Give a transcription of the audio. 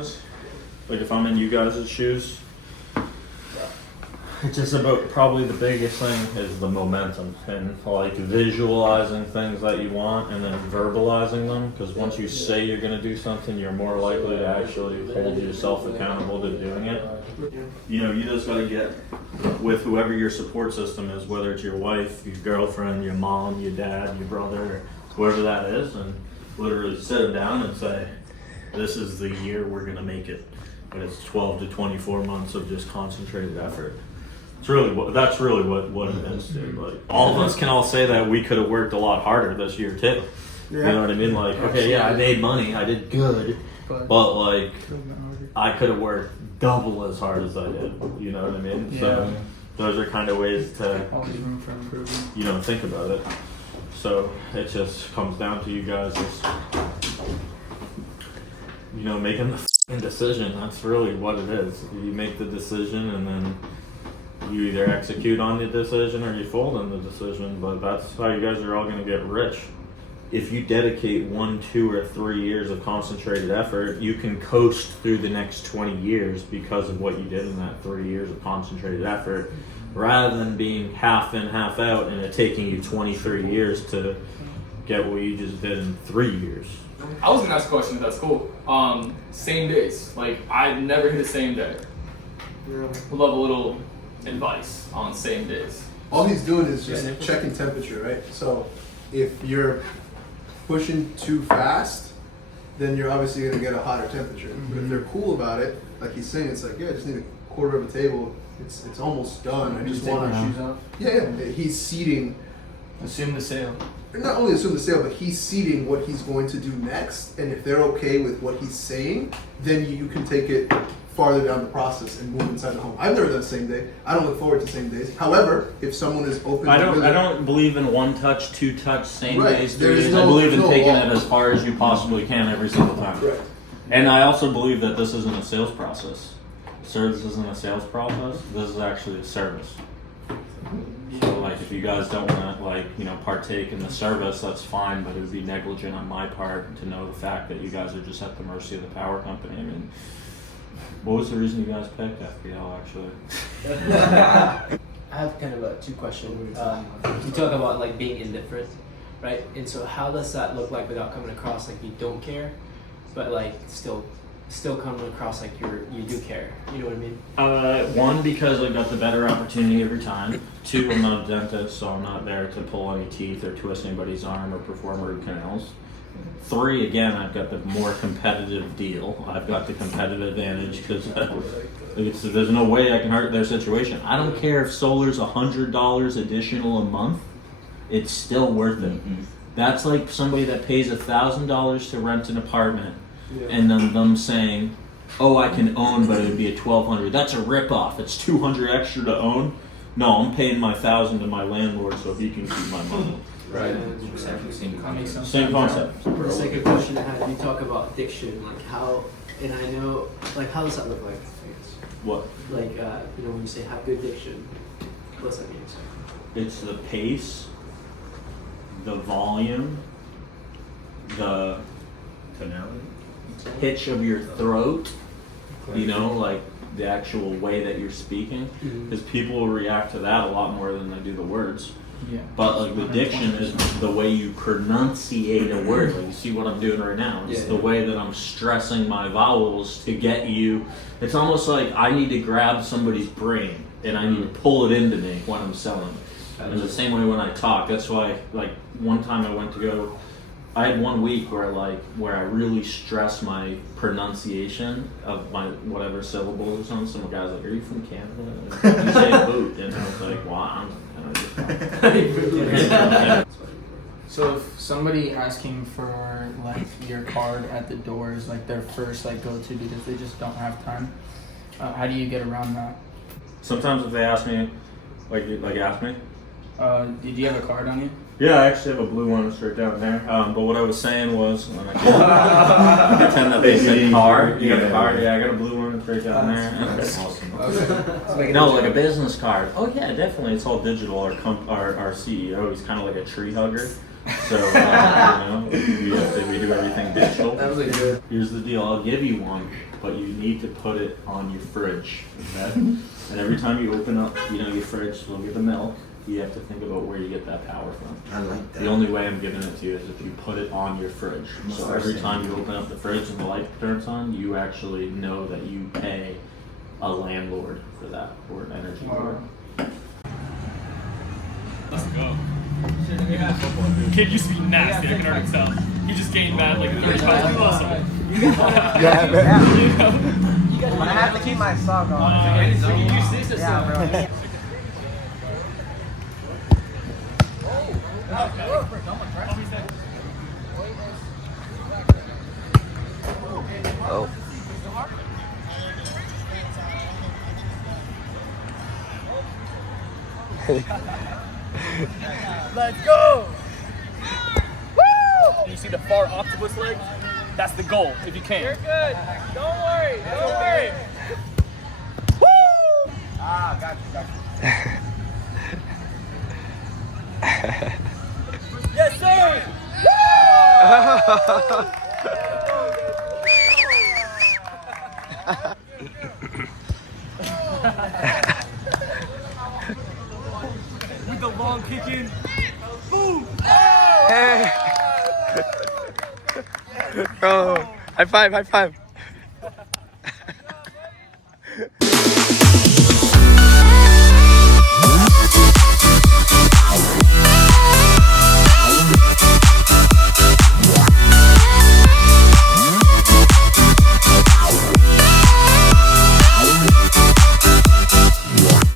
process, like if I'm in you guys' shoes, it's just about probably the biggest thing is the momentum and like visualizing things that you want and then verbalizing them, because once you say you're going to do something, you're more likely to actually hold yourself accountable to doing it. You know, you just got to get with whoever your support system is, whether it's your wife, your girlfriend, your mom, your dad, your brother, whoever that is, and literally sit them down and say, this is the year we're going to make it. And it's 12 to 24 months of just concentrated effort. It's really that's really what it is, dude. Like, all of us can all say that we could have worked a lot harder this year too. Yeah. You know what I mean? Like, okay, yeah, I made money, I did good, but like, I could have worked double as hard as I did. You know what I mean? Yeah. So those are kind of ways to, you know, think about it. So it just comes down to you guys, you know, making the decision. That's really what it is. You make the decision and then you either execute on the decision or you fold on the decision, but that's how you guys are all going to get rich. If you dedicate 1, 2, or 3 years of concentrated effort, you can coast through the next 20 years because of what you did in that 3 years of concentrated effort, rather than being half in, half out, and it taking you 23 years to get what you just did in 3 years. I was going to ask a question if that's cool. Same days. Like, I never hit a same day. Would love a little advice on same days. All he's doing is just checking temperature, right? So if you're pushing too fast, then you're obviously going to get a hotter temperature. Mm-hmm. But if they're cool about it, like he's saying, it's like, yeah, I just need a quarter of a table. It's almost done. I just want my shoes off. Yeah. He's seeding. Assume the sale. Not only assume the sale, but he's seeding what he's going to do next. And if they're okay with what he's saying, then you can take it farther down the process and move inside the home. I've never done same day. I don't look forward to same days. However, if someone is open, I don't believe in 1 touch, 2 touch, same days, 3 days. I believe in taking it as far as you possibly can every single time. Right. And I also believe that this isn't a sales process. Service isn't a sales process. This is actually a service. So like, if you guys don't want to, like, you know, partake in the service, that's fine, but it would be negligent on my part to know the fact that you guys are just at the mercy of the power company. I mean, what was the reason you guys picked FPL actually? I have kind of 2 questions. You talk about like being indifferent, right? And so how does that look like without coming across like you don't care, but like still coming across like you do care? You know what I mean? 1, because I got the better opportunity every time. 2, I'm not a dentist, so I'm not there to pull any teeth or twist anybody's arm or perform root canals. 3, again, I've got the more competitive deal. I've got the competitive advantage because there's no way I can hurt their situation. I don't care if solar's $100 additional a month. It's still worth it. Mm-hmm. That's like somebody that pays $1,000 to rent an apartment, and then them saying, "Oh, I can own, but it would be $1,200." That's a ripoff. It's $200 extra to own. No, I'm paying my $1,000 to my landlord so he can keep my money. Right. Exactly. Same concept. Same concept. The second question I had, you talk about addiction, like how, and I know, like how does that look like? What? Like, you know, when you say have good diction, what's that mean? It's the pace, the volume, the pitch of your throat, you know, like the actual way that you're speaking, because people will react to that a lot more than they do the words. Yeah. But like the diction is the way you pronunciate a word. Like, you see what I'm doing right now. It's the way that I'm stressing my vowels to get you. It's almost like I need to grab somebody's brain and I need to pull it into me when I'm selling. And it's the same way when I talk. That's why, like, one time I had 1 week where I really stressed my pronunciation of my whatever syllables or something. Some guy's like, "Are you from Canada?" You say boot, and I was like, "Wow." So if somebody asking for like your card at the door is like their first like go-to because they just don't have time, how do you get around that? Sometimes if they ask me, ask me. Did you have a card on you? Yeah, I actually have a blue one straight down there. But what I was saying was, when I pretend that they said card. You got a card? Yeah, I got a blue one straight down there. That's awesome. No, like a business card. Oh yeah, definitely. It's all digital. Our CEO, he's kind of like a tree hugger. So you know, we do everything digital. That was like good. Here's the deal. I'll give you one, but you need to put it on your fridge, okay? And every time you open up, your fridge, look at the milk, you have to think about where you get that power from. I like that. The only way I'm giving it to you is if you put it on your fridge. So every time you open up the fridge and the light turns on, you actually know that you pay a landlord for that, or an energy board. Let's go. Kid used to be nasty, I can already tell. He just gained mad like 30 pounds of muscle. Yeah, I have to keep my sock on. Oh. Let's go! Woo! Do you see the far octopus leg? That's the goal, if you can. You're good. Don't worry. Don't worry. Woo! Ah, got you. Yes, sir! With the long kick in. Boom! Hey. Oh, high five, high five.